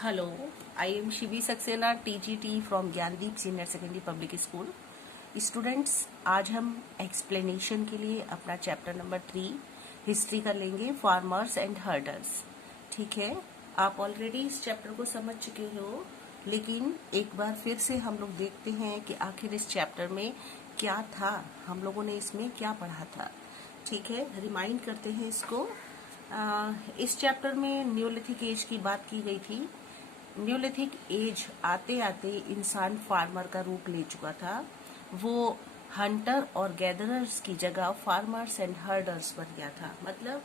Hello, I am Shivi Saxena, TGT from Gyandeep senior secondary public school. Students, आज हम explanation के लिए अपना चैप्टर नंबर 3 हिस्ट्री कर लेंगे, फार्मर्स एंड हर्डर्स। ठीक है, आप ऑलरेडी इस चैप्टर को समझ चुके हो, लेकिन एक बार फिर से हम लोग देखते हैं कि आखिर इस चैप्टर में क्या था, हम लोगों ने इसमें क्या पढ़ा था। ठीक है, रिमाइंड करते हैं इसको। इस चैप्टर में न्यूलिथिक एज की बात की गई थी। न्यूलिथिक एज आते आते इंसान फार्मर का रूप ले चुका था। वो हंटर और गैदरर्स की जगह फार्मर्स एंड हर्डर्स बन गया था, मतलब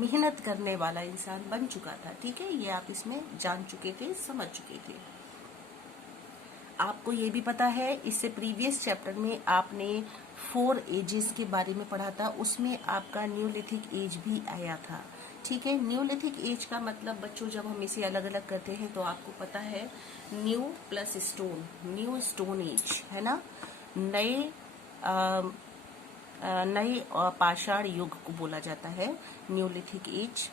मेहनत करने वाला इंसान बन चुका था। ठीक है, ये आप इसमें जान चुके थे, समझ चुके थे। आपको ये भी पता है, इससे प्रीवियस चैप्टर में आपने 4 एजेस के बारे में पढ़ा था, उसमें आपका न्यूलिथिक एज भी आया था। ठीक है, न्यूलिथिक एज का मतलब बच्चों, जब हम इसे अलग अलग करते हैं तो आपको पता है new plus stone, new stone age है ना, नए पाषाण युग को बोला जाता है न्यूलिथिक एज।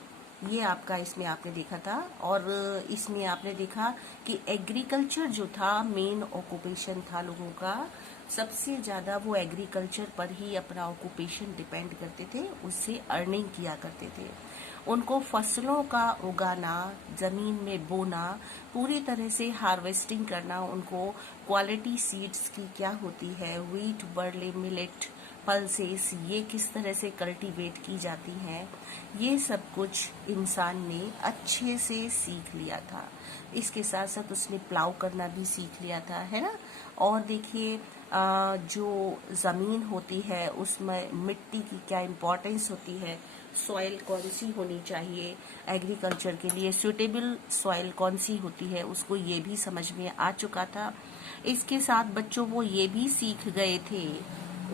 ये आपका इसमें आपने देखा था, और इसमें आपने देखा कि एग्रीकल्चर जो था मेन ऑक्यूपेशन था लोगों का। सबसे ज्यादा वो एग्रीकल्चर पर ही अपना ऑक्यूपेशन डिपेंड करते थे, उससे अर्निंग किया करते थे। उनको फसलों का उगाना, जमीन में बोना, पूरी तरह से हार्वेस्टिंग करना, उनको क्वालिटी सीड्स की क्या होती है, व्हीट, बर्ली, मिलेट, पल्सेस, ये किस तरह से कल्टीवेट की जाती हैं, ये सब कुछ इंसान ने अच्छे से सीख लिया था। इसके साथ साथ उसने प्लाव करना भी सीख लिया था, है ना। और देखिए, जो ज़मीन होती है उसमें मिट्टी की क्या इम्पोर्टेंस होती है, सॉइल कौन सी होनी चाहिए, एग्रीकल्चर के लिए सूटेबल सॉइल कौन सी होती है, उसको ये भी समझ में आ चुका था। इसके साथ बच्चों वो ये भी सीख गए थे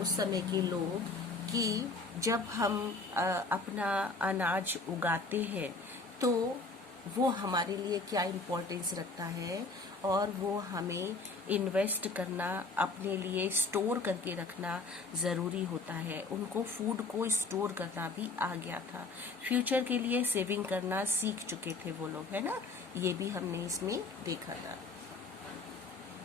उस समय के लोग कि जब हम अपना अनाज उगाते हैं तो वो हमारे लिए क्या इम्पोर्टेंस रखता है, और वो हमें इन्वेस्ट करना, अपने लिए स्टोर करके रखना ज़रूरी होता है। उनको फूड को स्टोर करना भी आ गया था, फ्यूचर के लिए सेविंग करना सीख चुके थे वो लोग, है ना। ये भी हमने इसमें देखा था।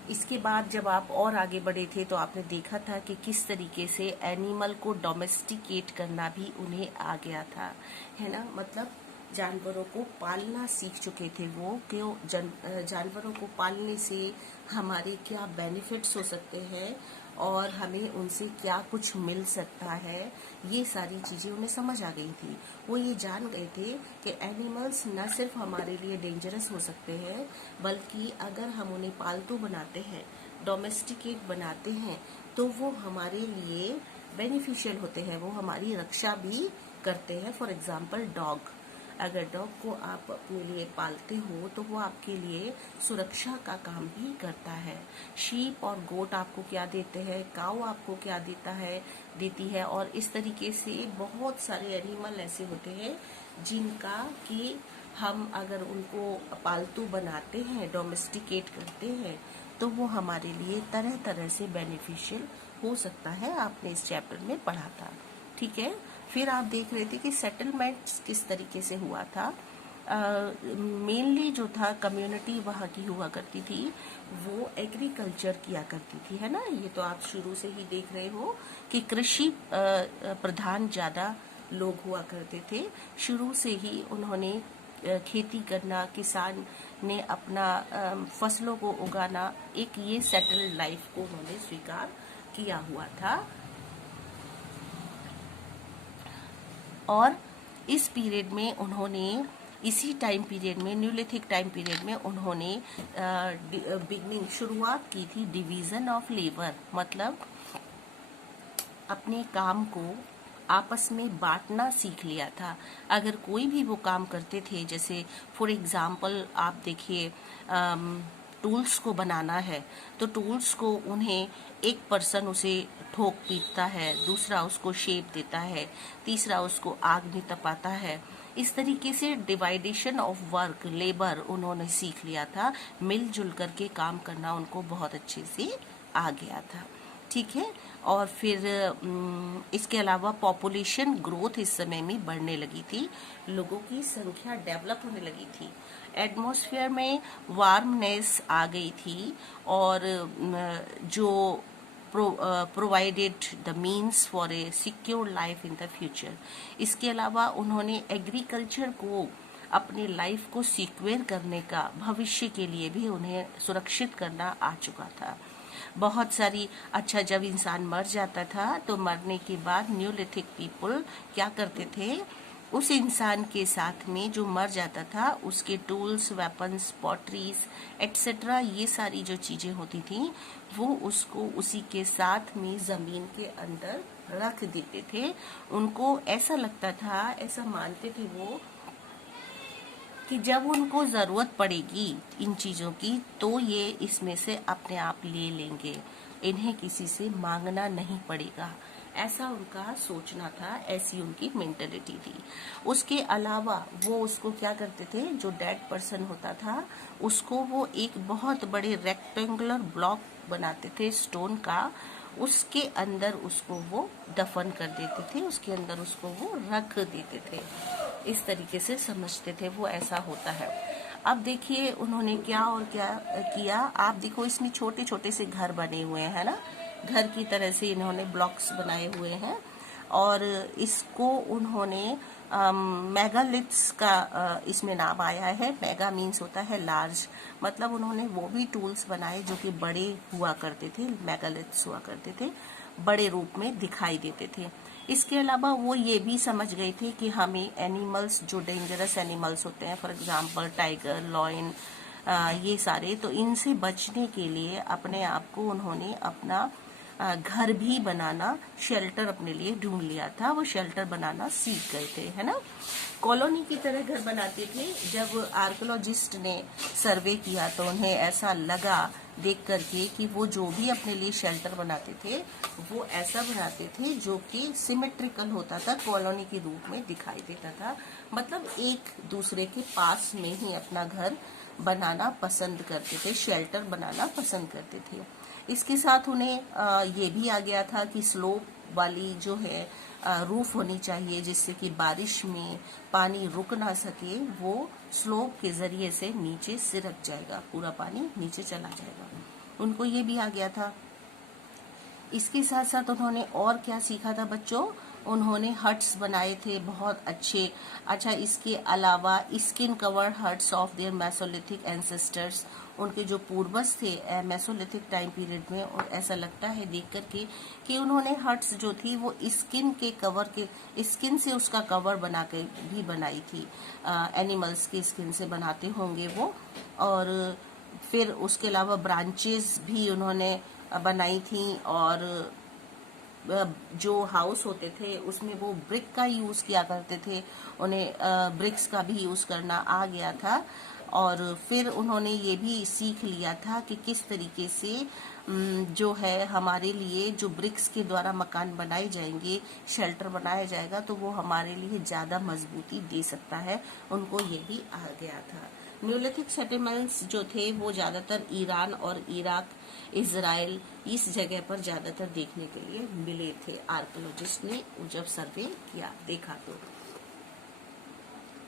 इसके बाद जब आप और आगे बढ़े थे तो आपने देखा था कि किस तरीके से एनिमल को डोमेस्टिकेट करना भी उन्हें आ गया था, है ना। मतलब जानवरों को पालना सीख चुके थे वो, क्यों जानवरों को पालने से हमारे क्या बेनिफिट्स हो सकते हैं और हमें उनसे क्या कुछ मिल सकता है, ये सारी चीजें उन्हें समझ आ गई थी। वो ये जान गए थे कि एनिमल्स न सिर्फ हमारे लिए डेंजरस हो सकते हैं, बल्कि अगर हम उन्हें पालतू बनाते हैं, डोमेस्टिकेट बनाते हैं, तो वो हमारे लिए बेनिफिशियल होते हैं, वो हमारी रक्षा भी करते हैं। फॉर एग्जाम्पल डॉग, अगर डॉग को आप अपने लिए पालते हो तो वो आपके लिए सुरक्षा का काम भी करता है। शीप और गोट आपको क्या देते हैं, काऊ आपको क्या देती है, और इस तरीके से बहुत सारे एनिमल ऐसे होते हैं जिनका कि हम अगर उनको पालतू बनाते हैं, डोमेस्टिकेट करते हैं, तो वो हमारे लिए तरह तरह से बेनिफिशियल हो सकता है। आपने इस चैप्टर में पढ़ा था। ठीक है, फिर आप देख रहे थे कि सेटलमेंट किस तरीके से हुआ था। मेनली जो था कम्युनिटी वहाँ की हुआ करती थी, वो एग्रीकल्चर किया करती थी, है ना। ये तो आप शुरू से ही देख रहे हो कि कृषि प्रधान ज्यादा लोग हुआ करते थे। शुरू से ही उन्होंने खेती करना, किसान ने अपना फसलों को उगाना, एक ये सेटल्ड लाइफ को उन्होंने स्वीकार किया हुआ था। और इस पीरियड में उन्होंने, इसी टाइम पीरियड में, न्यूलिथिक टाइम पीरियड में उन्होंने शुरुआत की थी डिवीजन ऑफ लेबर, मतलब अपने काम को आपस में बांटना सीख लिया था। अगर कोई भी वो काम करते थे, जैसे फॉर एग्जाम्पल आप देखिए, टूल्स को बनाना है तो टूल्स को उन्हें एक पर्सन उसे ठोक पीटता है, दूसरा उसको शेप देता है, तीसरा उसको आग में तपाता है। इस तरीके से डिवाइडेशन ऑफ वर्क, लेबर उन्होंने सीख लिया था। मिलजुल करके काम करना उनको बहुत अच्छे से आ गया था। ठीक है। और फिर इसके अलावा पॉपुलेशन ग्रोथ इस समय में बढ़ने लगी थी, लोगों की संख्या डेवलप होने लगी थी, एटमॉस्फेयर में वार्मनेस आ गई थी, और जो provided the means for a secure life in the future. इसके अलावा उन्होंने एग्रीकल्चर को अपने लाइफ को सिक्योर करने का, भविष्य के लिए भी उन्हें सुरक्षित करना आ चुका था। बहुत सारी, अच्छा, जब इंसान मर जाता था तो मरने के बाद न्यूलिथिक पीपल क्या करते थे, उस इंसान के साथ में जो मर जाता था उसके टूल्स, वेपन्स, पॉटरीज एटसेट्रा, ये सारी जो चीजें होती थी वो उसको उसी के साथ में जमीन के अंदर रख देते थे। उनको ऐसा लगता था, ऐसा मानते थे वो, कि जब उनको जरूरत पड़ेगी इन चीजों की तो ये इसमें से अपने आप ले लेंगे, इन्हें किसी से मांगना नहीं पड़ेगा, ऐसा उनका सोचना था, ऐसी उनकी मेंटेलिटी थी। उसके अलावा वो उसको क्या करते थे, जो डेड पर्सन होता था उसको वो एक बहुत बड़े रेक्टेंगुलर ब्लॉक बनाते थे स्टोन का, उसके अंदर उसको वो दफन कर देते थे, उसके अंदर उसको वो रख देते थे। इस तरीके से समझते थे वो, ऐसा होता है। अब देखिए उन्होंने क्या और क्या किया। आप देखो इसमें छोटे छोटे से घर बने हुए हैं ना, घर की तरह से इन्होंने ब्लॉक्स बनाए हुए हैं, और इसको उन्होंने मेगालिथ्स का इसमें नाम आया है। मेगा मीन्स होता है लार्ज, मतलब उन्होंने वो भी टूल्स बनाए जो कि बड़े हुआ करते थे, मेगालिथ्स हुआ करते थे, बड़े रूप में दिखाई देते थे। इसके अलावा वो ये भी समझ गए थे कि हमें एनिमल्स, जो डेंजरस एनिमल्स होते हैं, फॉर एग्जांपल टाइगर, लॉयन, ये सारे, तो इनसे बचने के लिए अपने आप को उन्होंने अपना घर भी बनाना, शेल्टर अपने लिए ढूंढ लिया था, वो शेल्टर बनाना सीख गए थे, है ना। कॉलोनी की तरह घर बनाते थे। जब आर्कियोलॉजिस्ट ने सर्वे किया तो उन्हें ऐसा लगा देख करके कि वो जो भी अपने लिए शेल्टर बनाते थे वो ऐसा बनाते थे जो कि सिमेट्रिकल होता था, कॉलोनी के रूप में दिखाई देता था, मतलब एक दूसरे के पास में ही अपना घर बनाना पसंद करते थे, शेल्टर बनाना पसंद करते थे। इसके साथ उन्हें ये भी आ गया था कि स्लोप वाली जो है रूफ होनी चाहिए, जिससे कि बारिश में पानी रुक ना सके, वो स्लोप के जरिए से नीचे सिरक जाएगा, पूरा पानी नीचे चला जाएगा, उनको ये भी आ गया था। इसके साथ साथ उन्होंने और क्या सीखा था बच्चों, उन्होंने हट्स बनाए थे बहुत अच्छे। अच्छा, इसके अलावा skin covered huts of their Mesolithic ancestors, उनके जो पूर्वज थे मेसोलिथिक टाइम पीरियड में, और ऐसा लगता है देख करके कि उन्होंने हट्स जो थी वो स्किन के कवर के, स्किन से उसका कवर बना के भी बनाई थी, एनिमल्स की स्किन से बनाते होंगे वो। और फिर उसके अलावा ब्रांचेस भी उन्होंने बनाई थी, और जो हाउस होते थे उसमें वो ब्रिक का यूज किया करते थे, उन्हें ब्रिक्स का भी यूज करना आ गया था। और फिर उन्होंने ये भी सीख लिया था कि किस तरीके से जो है हमारे लिए जो ब्रिक्स के द्वारा मकान बनाए जाएंगे, शेल्टर बनाया जाएगा, तो वो हमारे लिए ज्यादा मजबूती दे सकता है, उनको ये भी आ गया था। न्यूलिथिक सेटलमेंट्स जो थे वो ज्यादातर ईरान और इराक, इजराइल, इस जगह पर ज्यादातर देखने के लिए मिले थे, आर्कियोलॉजिस्ट ने जब सर्वे किया, देखा तो।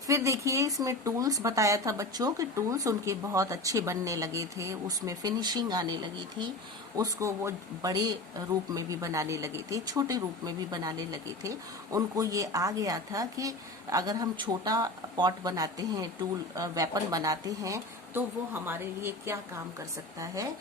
फिर देखिए इसमें टूल्स बताया था बच्चों कि टूल्स उनके बहुत अच्छे बनने लगे थे, उसमें फिनिशिंग आने लगी थी, उसको वो बड़े रूप में भी बनाने लगे थे, छोटे रूप में भी बनाने लगे थे। उनको ये आ गया था कि अगर हम छोटा पॉट बनाते हैं, टूल वेपन बनाते हैं, तो वो हमारे लिए क्या काम कर सकता है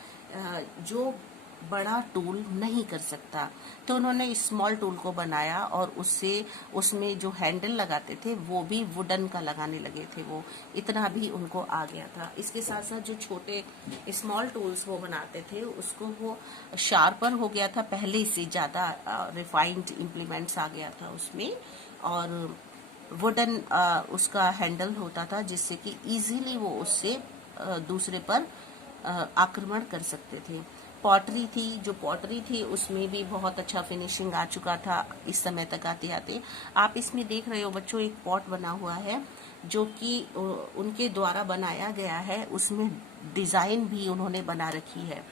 जो बड़ा टूल नहीं कर सकता। तो उन्होंने स्मॉल टूल को बनाया, और उससे उसमें जो हैंडल लगाते थे वो भी वुडन का लगाने लगे थे, वो इतना भी उनको आ गया था। इसके साथ साथ जो छोटे स्मॉल टूल्स वो बनाते थे उसको वो शार्पर हो गया था, पहले से ज्यादा रिफाइंड इम्प्लीमेंट्स आ गया था उसमें, और वुडन उसका हैंडल होता था जिससे कि इजीली वो उससे दूसरे पर आक्रमण कर सकते थे। पॉटरी थी, जो पॉटरी थी उसमें भी बहुत अच्छा फिनिशिंग आ चुका था इस समय तक आते आते। आप इसमें देख रहे हो बच्चों एक पॉट बना हुआ है जो कि उनके द्वारा बनाया गया है, उसमें डिजाइन भी उन्होंने बना रखी है,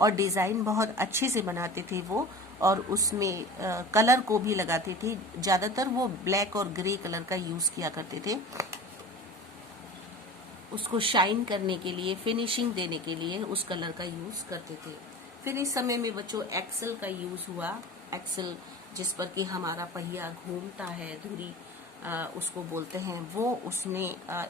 और डिज़ाइन बहुत अच्छे से बनाते थे वो, और उसमें कलर को भी लगाते थे। ज़्यादातर वो ब्लैक और ग्रे कलर का यूज़ किया करते थे, उसको शाइन करने के लिए, फिनिशिंग देने के लिए उस कलर का यूज़ करते थे। फिर इस समय में बच्चों एक्सल का यूज़ हुआ। एक्सल जिस पर कि हमारा पहिया घूमता है, धुरी उसको बोलते हैं, वो उसने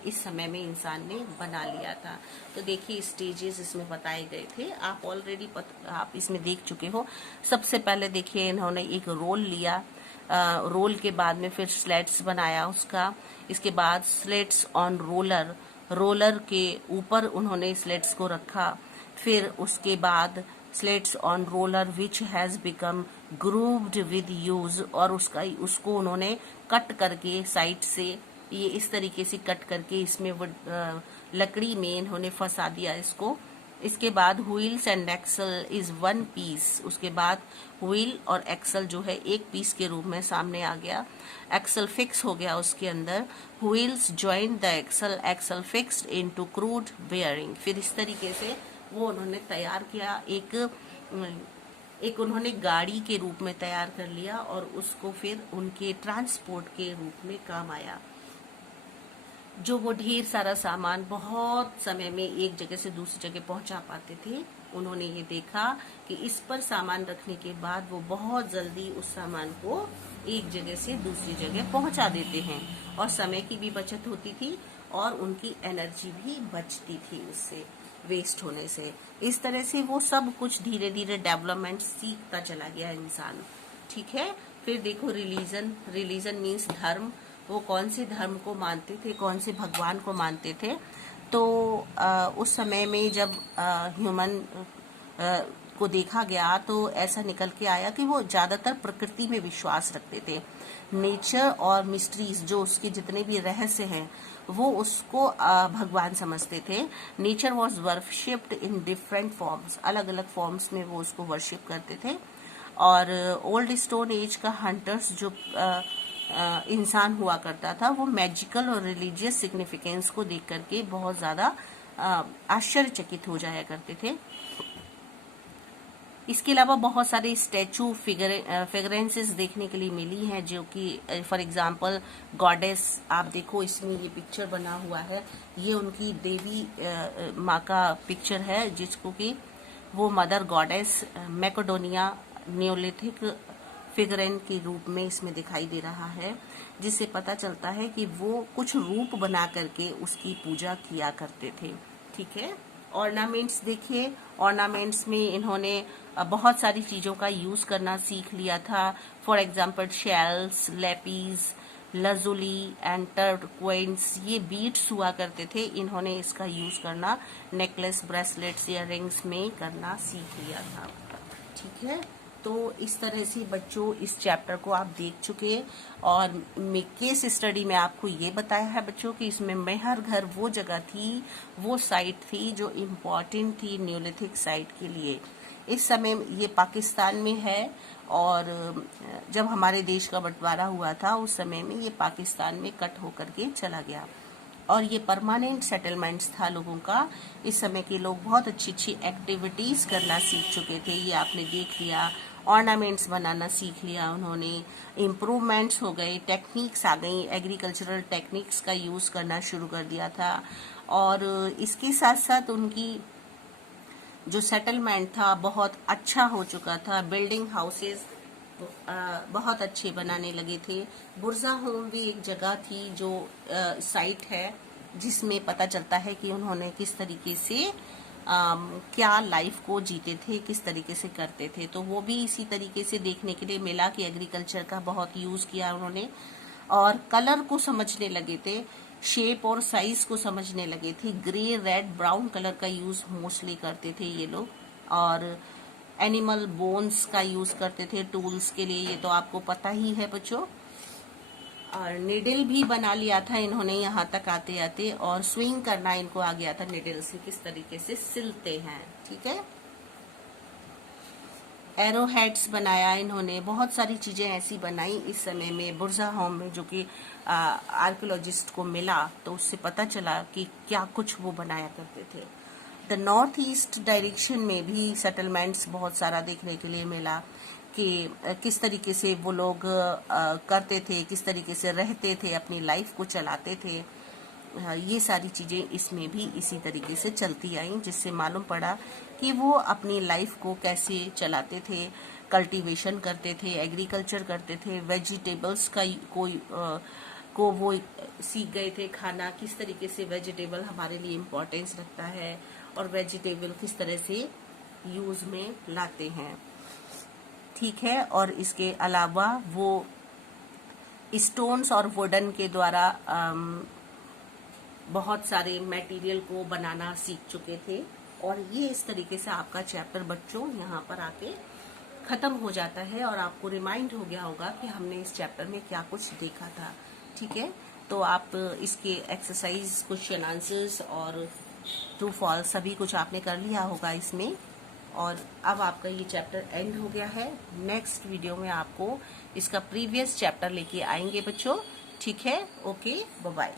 इस समय में इंसान ने बना लिया था। तो देखिए स्टेजेस इसमें बताए गए थे, आप ऑलरेडी आप इसमें देख चुके हो। सबसे पहले देखिए इन्होंने एक रोल लिया, रोल के बाद में फिर स्लेट्स बनाया उसका, इसके बाद स्लेट्स ऑन रोलर, रोलर के ऊपर उन्होंने स्लेट्स को रखा, फिर उसके बाद slates on roller which has become grooved with use, और उसको उन्होंने कट करके साइड से, ये इस तरीके से कट करके इसमें वो लकड़ी में इन्होंने फंसा दिया इसको। इसके बाद wheels and axle is one piece, उसके बाद व्हील और एक्सल जो है एक पीस के रूप में सामने आ गया। एक्सल फिक्स हो गया उसके अंदर, wheels joint the axle, axle fixed into crude bearing. फिर इस तरीके से वो उन्होंने तैयार किया, एक उन्होंने गाड़ी के रूप में तैयार कर लिया, और उसको फिर उनके ट्रांसपोर्ट के रूप में काम आया। जो वो ढेर सारा सामान बहुत समय में एक जगह से दूसरी जगह पहुंचा पाते थे, उन्होंने ये देखा कि इस पर सामान रखने के बाद वो बहुत जल्दी उस सामान को एक जगह से दूसरी जगह पहुंचा देते हैं, और समय की भी बचत होती थी और उनकी एनर्जी भी बचती थी उससे वेस्ट होने से। इस तरह से वो सब कुछ धीरे धीरे डेवलपमेंट सीखता चला गया इंसान। ठीक है। फिर देखो रिलीजन, रिलीजन मीन्स धर्म, वो कौन से धर्म को मानते थे, कौन से भगवान को मानते थे। तो उस समय में जब ह्यूमन को देखा गया तो ऐसा निकल के आया कि वो ज्यादातर प्रकृति में विश्वास रखते थे। नेचर और मिस्ट्रीज, जो उसके जितने भी रहस्य हैं, वो उसको भगवान समझते थे। Nature was worshipped in different forms, अलग अलग फॉर्म्स में वो उसको वर्शिप करते थे। और ओल्ड स्टोन एज का हंटर्स जो इंसान हुआ करता था, वो मैजिकल और रिलीजियस सिग्निफिकेंस को देख करके बहुत ज्यादा आश्चर्यचकित हो जाया करते थे। इसके अलावा बहुत सारे स्टैचू फिगरेंसेस देखने के लिए मिली हैं, जो कि फॉर एग्जांपल गॉडेस, आप देखो इसमें ये पिक्चर बना हुआ है, ये उनकी देवी माँ का पिक्चर है, जिसको कि वो मदर गॉडेस मैकेडोनिया न्योलिथिक फिगरेन के रूप में इसमें दिखाई दे रहा है, जिससे पता चलता है कि वो कुछ रूप बना करके उसकी पूजा किया करते थे। ठीक है। ऑर्नामेंट्स देखिए, ऑर्नामेंट्स में इन्होंने बहुत सारी चीजों का यूज करना सीख लिया था। For example shells, lapis, lazuli and turquoise, ये बीड्स हुआ करते थे, इन्होंने इसका यूज करना नेकलेस, ब्रेसलेट्स, इयररिंग्स में करना सीख लिया था। ठीक है। तो इस तरह से बच्चों इस चैप्टर को आप देख चुके, और केस स्टडी में आपको ये बताया है बच्चों कि इसमें मेहर घर वो जगह थी, वो साइट थी जो इम्पोर्टेंट थी न्योलिथिक साइट के लिए। इस समय ये पाकिस्तान में है, और जब हमारे देश का बंटवारा हुआ था उस समय में ये पाकिस्तान में कट होकर के चला गया, और ये परमानेंट सेटलमेंट्स था लोगों का। इस समय के लोग बहुत अच्छी अच्छी एक्टिविटीज करना सीख चुके थे, ये आपने देख लिया। ऑर्नामेंट्स बनाना सीख लिया उन्होंने, इम्प्रूवमेंट्स हो गए, टेक्निक्स आ गई, एग्रीकल्चरल टेक्निक्स का यूज करना शुरू कर दिया था। और इसके साथ साथ उनकी जो सेटलमेंट था बहुत अच्छा हो चुका था, बिल्डिंग हाउसेस बहुत अच्छे बनाने लगे थे। बुर्जा होम भी एक जगह थी जो साइट है, जिसमें पता चलता है कि उन्होंने किस तरीके से क्या लाइफ को जीते थे, किस तरीके से करते थे। तो वो भी इसी तरीके से देखने के लिए मिला कि एग्रीकल्चर का बहुत यूज किया उन्होंने, और कलर को समझने लगे थे, शेप और साइज को समझने लगे थे। ग्रे, रेड, ब्राउन कलर का यूज मोस्टली करते थे ये लोग, और एनिमल बोन्स का यूज करते थे टूल्स के लिए, ये तो आपको पता ही है बच्चों। और निडल भी बना लिया था इन्होंने यहाँ तक आते आते, और स्विंग करना इनको आ गया था निडल से, किस तरीके से सिलते हैं। ठीक है। एरो हेड्स बनाया इन्होंने, बहुत सारी चीजें ऐसी बनाई इस समय में बुर्जा होम में, जो कि आर्कियोलॉजिस्ट को मिला तो उससे पता चला कि क्या कुछ वो बनाया करते थे। द नॉर्थ ईस्ट डायरेक्शन में भी सेटलमेंट्स बहुत सारा देखने के लिए मिला कि किस तरीके से वो लोग करते थे, किस तरीके से रहते थे, अपनी लाइफ को चलाते थे। ये सारी चीज़ें इसमें भी इसी तरीके से चलती आई, जिससे मालूम पड़ा कि वो अपनी लाइफ को कैसे चलाते थे, कल्टीवेशन करते थे, एग्रीकल्चर करते थे, वेजिटेबल्स का को वो सीख गए थे खाना, किस तरीके से वेजिटेबल हमारे लिए इम्पोर्टेंस रखता है और वेजिटेबल किस तरह से यूज में लाते हैं। ठीक है, और इसके अलावा वो स्टोन्स और वुडन के द्वारा बहुत सारे मटेरियल को बनाना सीख चुके थे। और ये इस तरीके से आपका चैप्टर बच्चों यहाँ पर आके खत्म हो जाता है और आपको रिमाइंड हो गया होगा कि हमने इस चैप्टर में क्या कुछ देखा था। ठीक है, तो आप इसके एक्सरसाइज, क्वेश्चन आंसर्स और ट्रू फॉल्स सभी कुछ आपने कर लिया होगा इसमें। और अब आपका ये चैप्टर एंड हो गया है। नेक्स्ट वीडियो में आपको इसका प्रीवियस चैप्टर लेके आएंगे बच्चों। ठीक है, ओके, बाय बाय।